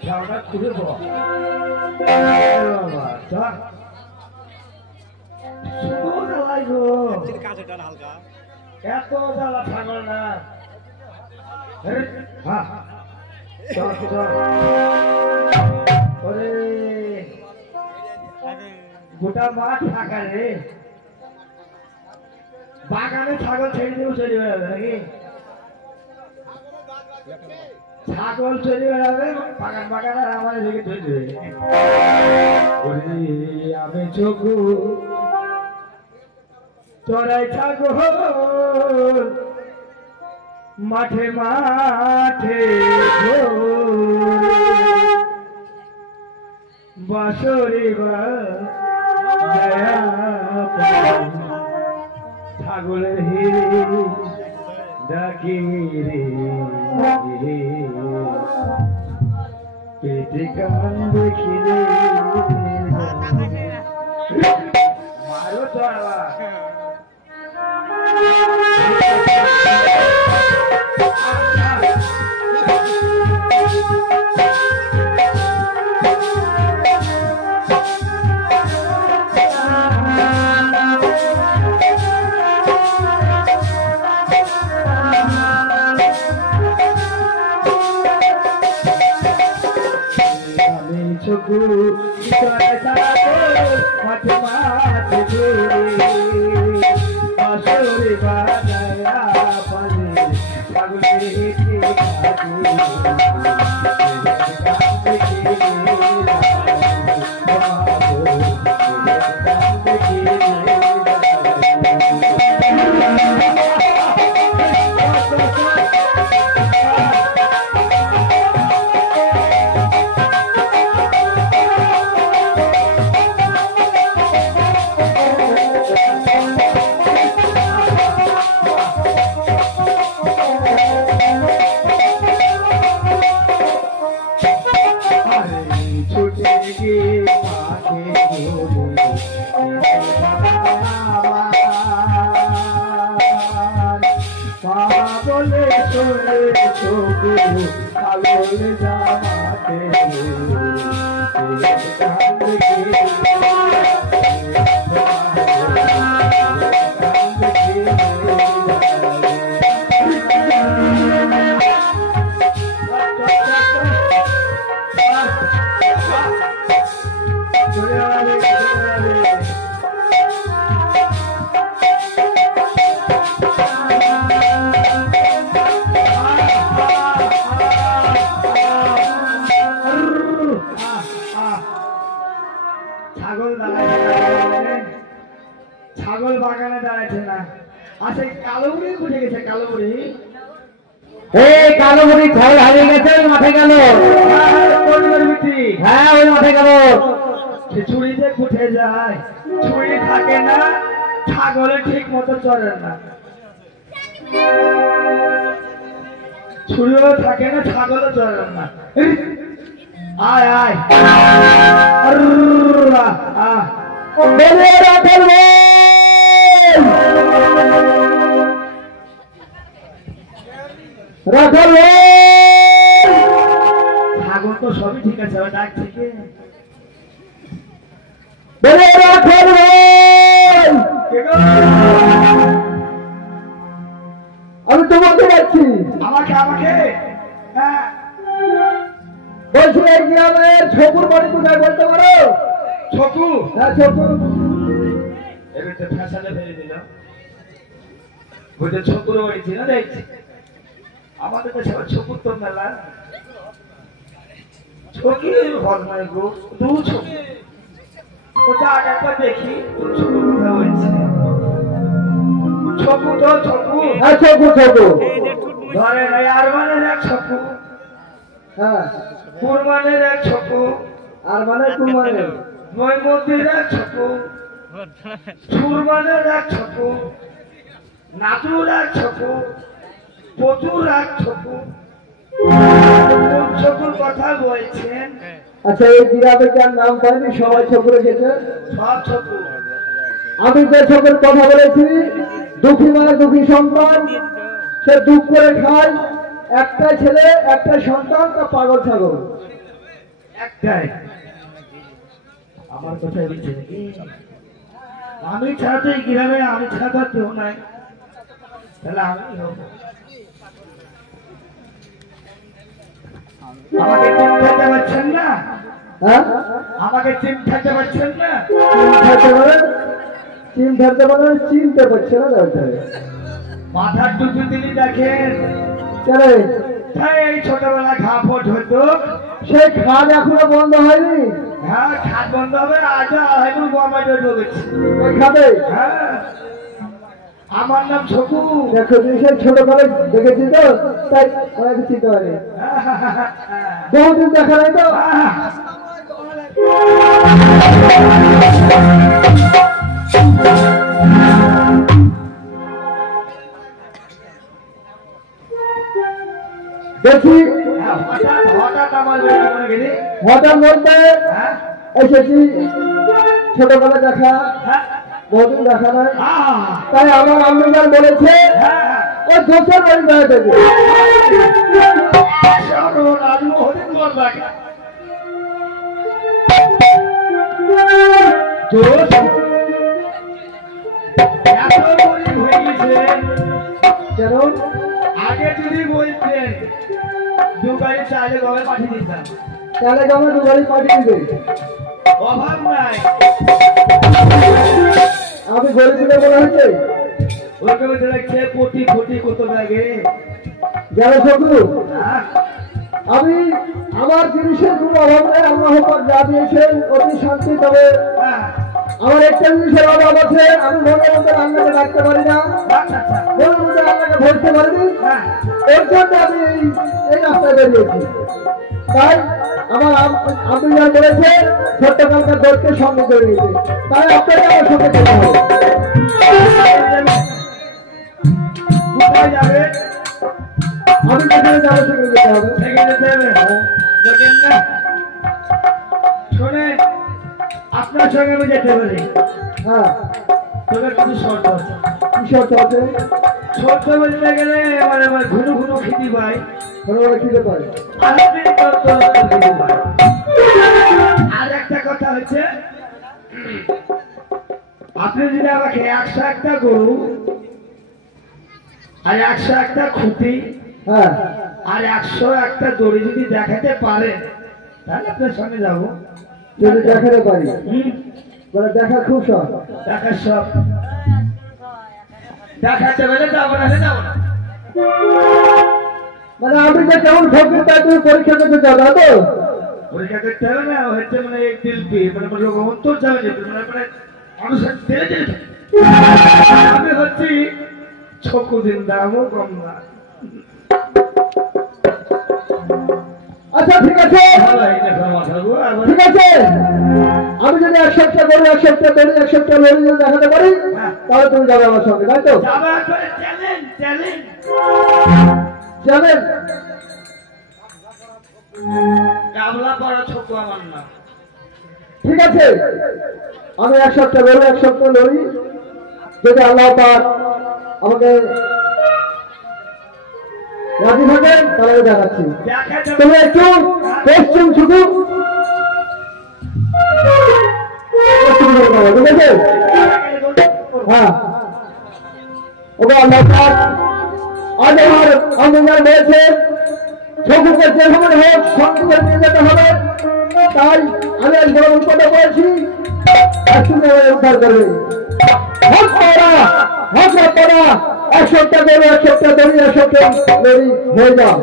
ছাওটা খুলে বল বাবা চল শুধু জ্বালাই গো কাছে টান হালকা এত জ্বালা ছাগল না হ্যাঁ চল চল ওরে গোটা মাঠ ফাঁকা রে বাগানে ছাগল ছেড়ে দেবো চলে বেড়াবে নাকি ছাগল চলে বেড়াবে বাগান বাগান আর আমার দিকে ধরে দেবে আমি চোখু চড়াই ছাগল মাঠে মাঠে বাসরে ছাগলের হিরে ডাকি রে পেটে কান দেখি রে মারো চড়া মাঠে মাঠে ঘুরে আসরে বাজায়া পালে পাগলে হেঁটে ছাগল বাগানে দাঁড়াচ্ছে না আচ্ছা কালো বুড়ি উঠে গেছে কালো বুড়ি কালো বুড়ি ছাগল হারিয়ে গেছে মাঠে গেল হ্যাঁ ওই মাঠে গেল খিচুড়িতে উঠে যায় ছুরি থাকে না ছাগলে ঠিক মতো চলে না ছুরিও থাকে না ছাগলও চলে না আয় আয় ছাগল তো সবই ঠিক আছে ডাক থেকে আমি তোমাকে যাচ্ছি আমাকে আমাকে হ্যাঁ বলছি এই গ্রামের ছকুর বাড়ি কোথায় বলতে পারো ছকু হ্যাঁ ছকু এবার তো ফ্যাশনে ফেলে দিল বুঝে ছকুর বাড়ি ছিল দেখছি আমাদের তো সবাই ছকুর তো মেলা ছকি হরমায় গো দু ছকি ওটা আগে একবার দেখি ছকু কোথায় হয়েছে ছকু তো ছকু হ্যাঁ ছকু ছকু ধরে নাই আর মানে এক ছকু হ্যাঁ কুরবানের এক ছকু আর মানে কুরবানের নয় মন্দির এক ছকু সুরবানের এক ছকু নাচুর এক ছকু প্রচুর এক ছকু কোন ছকুর কথা বলছেন আচ্ছা এই গ্রামে যার নাম পাইনি সবাই ছকুরে গেছে সব ছকু আমি যে ছকুর কথা বলেছি দুঃখী মানে দুঃখী সন্তান সে দুঃখ করে খায় একটা ছেলে একটা সন্তান তা পাগল ছাগল একটাই। আমার কথা বলছে নাকি? আমি ছাড়া তো এই গ্রামে আমি ছাড়া তো আর কেউ নাই, তাহলে আমি হবো। আমাকে চিন্তাতে পারছেন না? হ্যাঁ আমাকে চিন্তাতে পারছেন না? চিনতে পারছে না দরকার মাথার টুপি তিনি দেখেন, কেন তাই এই ছোটবেলা ঘাপট হতো। সেই খাদ এখনো বন্ধ হয়নি। হ্যাঁ, খাট বন্ধ হবে। আজ আইনুল বোমাটা ঢুকেছে ওই খাদে। হ্যাঁ, আমার নাম ছকু। দেখো সেই ছোটবেলায় দেখেছি তো, তাই ওনাকে চিনতে পারি। বহুদিন দেখা নাই তো। দেখি হঠাৎ আমার মনে গেলি। হঠাৎ বলতে হ্যাঁ এসেছি, ছোটবেলা দেখা, হ্যাঁ বহুদিন দেখা নাই। হ্যাঁ তাই আমার আম্মিজান বলেছে হ্যাঁ ওই দোষের বাড়ি বেড়াতে যাবে। কেন আগে যদি বলতেন দু গাড়ি চালে গবে পাঠিয়ে দিতাম। তাহলে কেমন দু বাড়ি পাঠিয়ে দিবে? অভাব নাই। আমি গরিব বলে মনে হচ্ছে? ওকে বলতে লাগছে কোটি কোটি কত লাগে। যারা শত্রু হ্যাঁ আমি আমার জিনিসের কোনো অভাব নেই। আল্লাহ পাক যা দিয়েছেন অতি শান্তি। তবে হ্যাঁ আমার একটা জিনিসের অভাব আছে, আমি মনের মধ্যে রান্নাকে রাখতে পারি না, আচ্ছা আচ্ছা মনের মধ্যে রান্নাকে ধরতে পারিনি। হ্যাঁ এর জন্য আমি এই রাস্তায় বেরিয়েছি। তাই আমার আপনি যা বলেছে ছোট্টকালকার দোষকে সঙ্গে করে নিয়েছে, তাই আপনাকে আমার সঙ্গে যেতে হবে। কোথায় যাবে? আমি যেখানে যাবো সেখানে যেতে হবে। সেখানে দেবে দেখেন না। শোনেন, আপনার সঙ্গে আমি যেতে পারি, হ্যাঁ তবে কিছু শর্ত আছে। কি শর্ত আছে? শর্ত বলতে গেলে আমার ঘুরু ঘুরু খিদি পাই। ওরা খিদে পায়। আর একটা কথা হচ্ছে, আপনি যদি আমাকে 101টা গরু আর 101টা খুঁটি হ্যাঁ আর 101টা দড়ি যদি দেখাতে পারেন, তাহলে আপনার সঙ্গে যাবো। যদি দেখাতে পারি, মানে দেখা খুব সহজ। দেখার সব দেখাতে পারলে যাবো না, যাবো না। মানে আমি যে কেমন ঠকবেন তাই তুমি পরীক্ষা করতে যাবে তো? পরীক্ষা করতে হবে না, হচ্ছে মানে এক দিল পেয়ে মানে লোক অন্তর যাবে মানে মানুষের দিলে যেতে। আমি হচ্ছি ছকু দিন দামও কম না। আচ্ছা ঠিক আছে, ঠিক আছে। আমি যদি 100টা গরু 100টা দড়ি 100টা লড়ি যদি দেখাতে পারি, তাহলে তুমি যাবে আমার সঙ্গে, তাই তো? যাবেন? গামলা পড়া ছকু আমার না। ঠিক আছে, আমি 100টা গরু 100টা লড়ি যদি আল্লাহ পাক আমাকে রাজি থাকেন তাহলে আমি দেখাচ্ছি। তুমি একটু পশ্চিম শুধু ঠিক আছে? হ্যাঁ ওকে আল্লাহ পাক আজ আমার অঙ্গীকার হয়েছে ছকুকে যেভাবে হোক সঙ্গে করে নিয়ে যেতে হবে। তাই আমি আজ বড় উৎপাদন করেছি, উদ্ধার করবে। হক পাড়া 100টা গরু 100টা দড়ি 100টা লড়ি হয়ে যাও।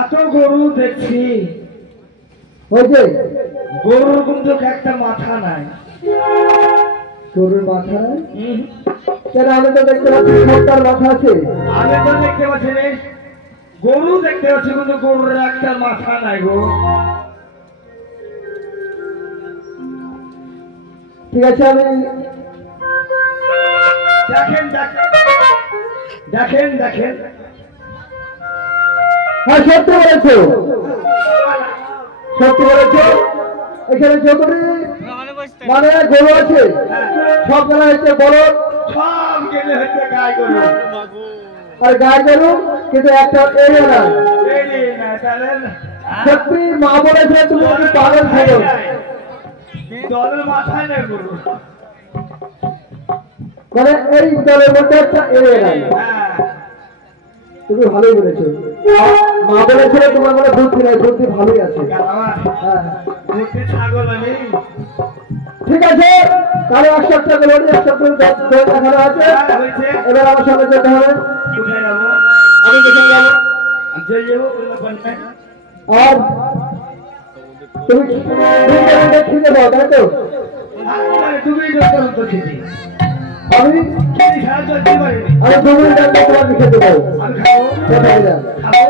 এত গরু দেখছি, হয়েছে? গরুর কিন্তু একটা মাথা নাই। গরুর মাথা কেন? আমি তো দেখতে পাচ্ছি সবটার মাথা আছে। আমি তো দেখতে পাচ্ছি রে, গরু দেখতে পাচ্ছি কিন্তু গরুর একটা মাথা নাই গো। ঠিক আছে, আমি দেখেন দেখেন দেখেন দেখেন হ্যাঁ সত্যি বলেছো, সত্যি বলেছো। এখানে যতটি মানে গরু আছে সব গেলা হচ্ছে বড়, সব গেলে হচ্ছে গায়ে গরু। আর গায়ে গরু কিন্তু একটা এরিয়া না। এই না তাহলে সত্যি মা বলেছে তুমি একটু পাগল থাকো, দলের মাথায় নেই গরু। মানে এই দলের মধ্যে একটা এরিয়া নাই। হ্যাঁ তুমি ভালোই বলেছো, মা বলেছিল তোমার মানে বুদ্ধি নাই, বুদ্ধি ভালোই আছে। হ্যাঁ ঘুরতে ছাগল আমি। ঠিক আছে, তাহলে এক সপ্তাহ গেল, এক সপ্তাহ দেখানো আছে। এবার আমার সঙ্গে যেতে হবে। কোথায় যাবো? আমি যেখানে যাবো। যে যাবো কোনো কথা নেই। আর তুমি খেতে পাও তাই তো? তুমি যখন তো খেতে আমি খেতে সারা চলতে পারিনি। আমি 2 মিনিট আগে তোমাকে খেতে পাবো। আমি খাবো কোথায় যা খাবো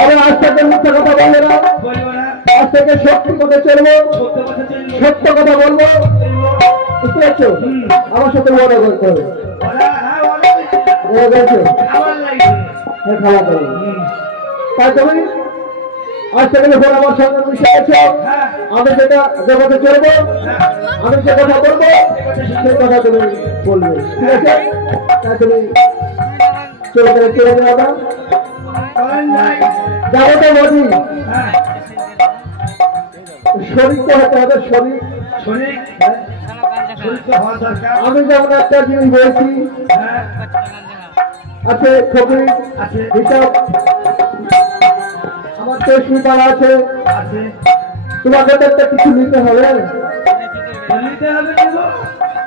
আরে আজ থেকে মিথ্যা কথা বলবো না, বলবো না। আজ থেকে সত্যি কথা চলবো, সত্য কথা চলবো। সত্য কথা বলবো। বুঝতে পারছো? আমার সাথে ওয়াদা করতে হবে। হ্যাঁ অনেক ওয়াদা করছো? খাবার লাগবে। হ্যাঁ খাওয়া করবো। তাই তুমি আজ থেকে যখন আমার সঙ্গে মিশে আছো, হ্যাঁ আমি যেটা জগতে চলবো, হ্যাঁ আমি যে কথা বলবো সেই কথা তুমি বলবে, ঠিক আছে? তাই তুমি চলে যাও না, চলেন যাই। যাবো তো বলি। হ্যাঁ শরীর তো হতে হবে, শরীর। শরীর শরীর তো হওয়া দরকার। আমি যেমন একটা জিনিস বলছি হ্যাঁ আছে খবরি আছে হিসাব, আমার তেজমি পাড়া আছে, আছে তোমাকে তো একটা কিছু নিতে হবে। নিতে হবে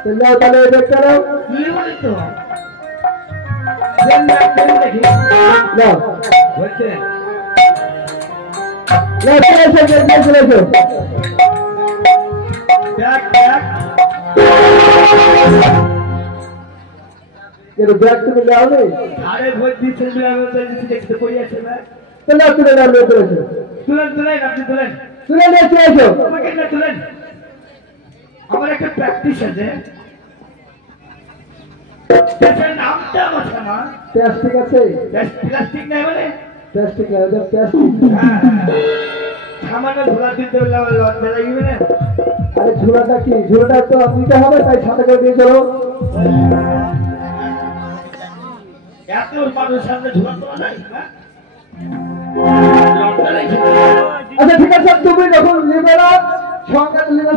কিন্তু নাও তাহলে দেখতে নাও, নিবনি তো। দেন না, দেন দেখি। নাও হচ্ছে নাও, চলে এসো, চলে এসো। দেখ দেখ ব্যাগ তুমি নাও নেই, আরে ভোট দিচ্ছেন দেখতে পড়ে আছে না। নাও তুলে নাও, নিয়ে চলে এসো, তুলেন তুলেন আপনি তুলেন। তুলে নিয়ে চলে এসো। আমাকে না তুলেন, আমার একটা প্র্যাকটিস আছে। দেশের নামটা আমার না প্লাস্টিক আছে? প্লাস্টিক নাই মানে প্লাস্টিক না, ওটা প্লাস্টিক। হ্যাঁ সামান্য ধোলা দিতে লজ্জা লাগবে না। আরে ঝুলাটা কি? ঝুলাটা তো নিতে হবে, তাই সাথে করে দিয়ে চলো। এত মানুষ সামনে ঝোলা তোলা যায় না, লজ্জা লাগছে। আচ্ছা ঠিক আছে, তুমি যখন নেবে না সরকার নেবে,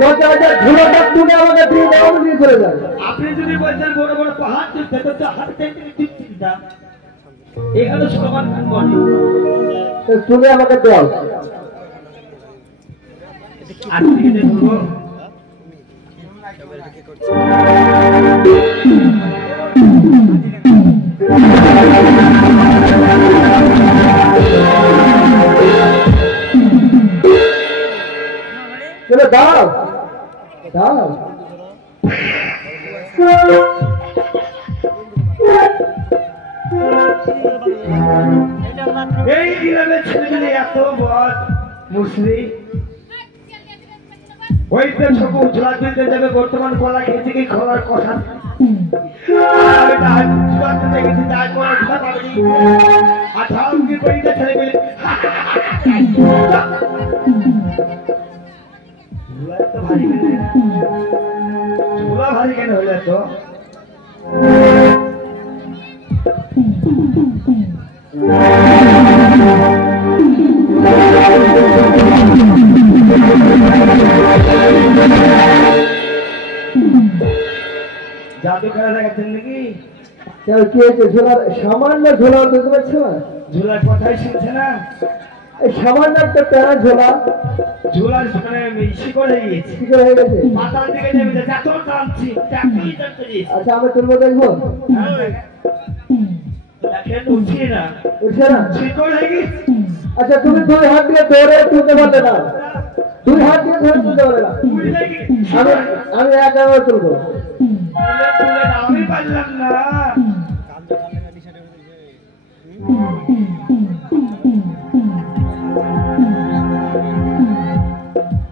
লজ্জা আছে, ঝুলাটা তুলে আমাকে দিয়ে দাও, আমি নিয়ে চলে যাই। আপনি যদি বলছেন বড় বড় পাহাড় তুলতে তো হাত থেকে টিপতে দিতাম। এখানে সমান বলে তুলে আমাকে দাও। আজকে দেখবো চলে দাও দাও। এই গ্রামের ছেলেমেয়ে এত বদ মুসলিম ওইটা সব উজলা দিতে যাবে। বর্তমান কলা খেয়েছে কি খোলার কথা দেখেছি তাই করার কথা পাবেনি। আর ধামকে করিতে ছেলেমেয়ে ঝোলা ভারী কেন হলে তো জাদু খেলা দেখাচ্ছেন নাকি? কি হয়েছে? ঝোলার সামান্য ঝোলা দেখতে পাচ্ছ না? ঝোলার কথাই শুনছে না। এই সামান্য একটা প্যারা ঝোলা ঝোলার মানে শিকড় হয়ে গিয়েছে, কি করে হয়ে গেছে? পাতার দিকে নেমে যাচ্ছে। এত টানছি টানতেই টানতে দিয়েছে। আচ্ছা আমি তুলবো, দেখবো। দেখেন উঠিয়ে না, উঠছে না? শিকড় হয়ে গেছে। আচ্ছা তুমি 2 হাত দিয়ে ধরে তুলতে পারবে না, 2 হাত দিয়ে ধরে তুলতে পারবে না। উঠলে কি? আমি আমি একা তুলবো। তুলে আমি পারলাম না।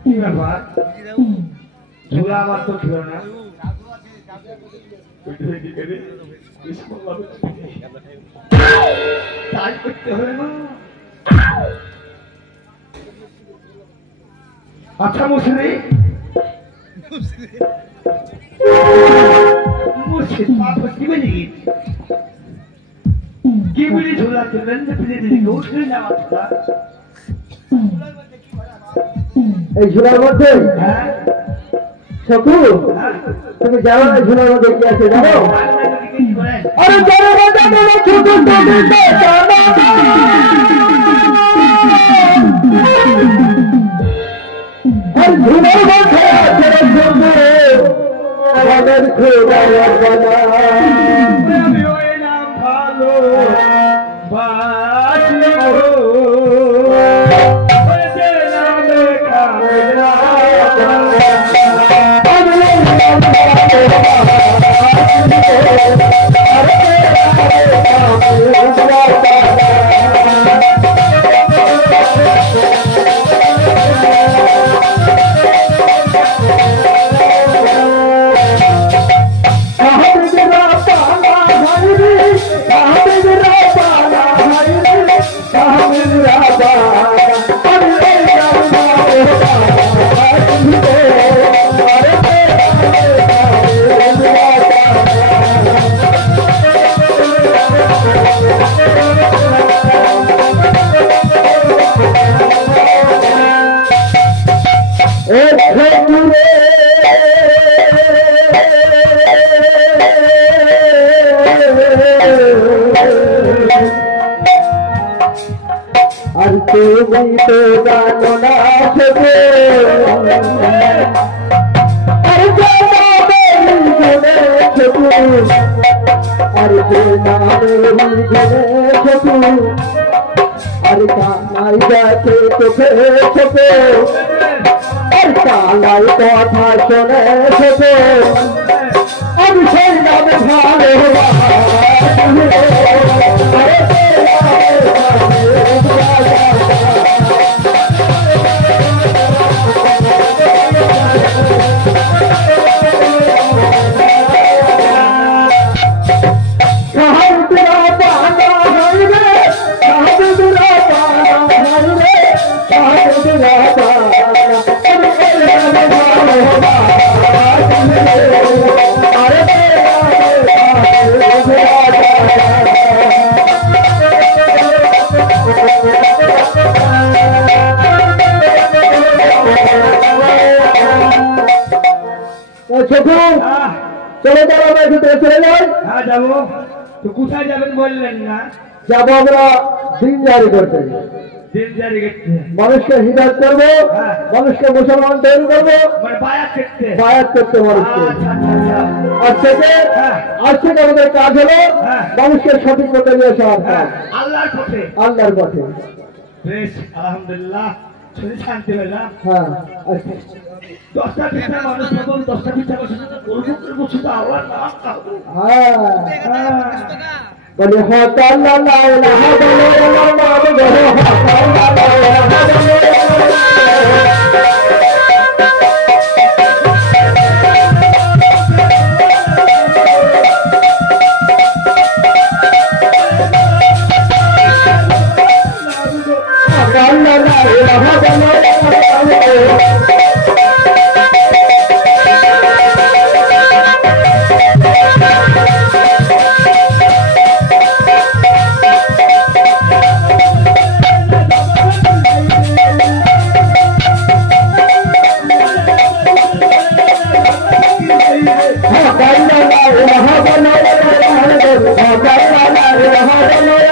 কি ব্যাপার? ঝোলা আমার তো ছিল না। তাই করতে হবে না। আচ্ছা মুসরি মুর্শিদ পা ফসিবে নাকি কি বলি ঝোলা তুলেন যে ফিরে দিলি উঠে যাওয়া ঝোলা এই ঝোলার মধ্যে হ্যাঁ সকু তুমি জানো না ঝোলার মধ্যে কি আছে জানো আরে জানো না ছোট আর ঝোলার মধ্যে আছে আমাদের খোদা রব্বানা আমি ওই নাম ভালো বাসি গো ওই যে নামে কামনা আর তুমি তো জানো না সবে আর আর যে নামের ছোটু আর কানাই যাচ্ছে চোখে চোখে আর কালাই কথা শোনে চোখে আমি সেই নামে ভালো চলে যাবো ভিতরে চলে যাই হ্যাঁ যাবো তো কোথায় যাবেন বললেন না যাবো আমরা দিন জারি করতে দিন জারি করতে মানুষকে হৃদায়ত করবো মানুষকে মুসলমান তৈরি করবো মানে বায়াত করতে মানুষকে আচ্ছা আজ থেকে আমাদের কাজ হলো মানুষকে সঠিক পথে নিয়ে আসা আল্লাহর পথে বেশ আলহামদুলিল্লাহ শুনে শান্তি পেলাম হ্যাঁ 10টা পিঠা মানুষ যখন 10টা পিঠা বসে করবো শুধু আল্লাহর নাম কাঁদবো বলে হত লা লা ইলাহা ইল্লাল্লাহ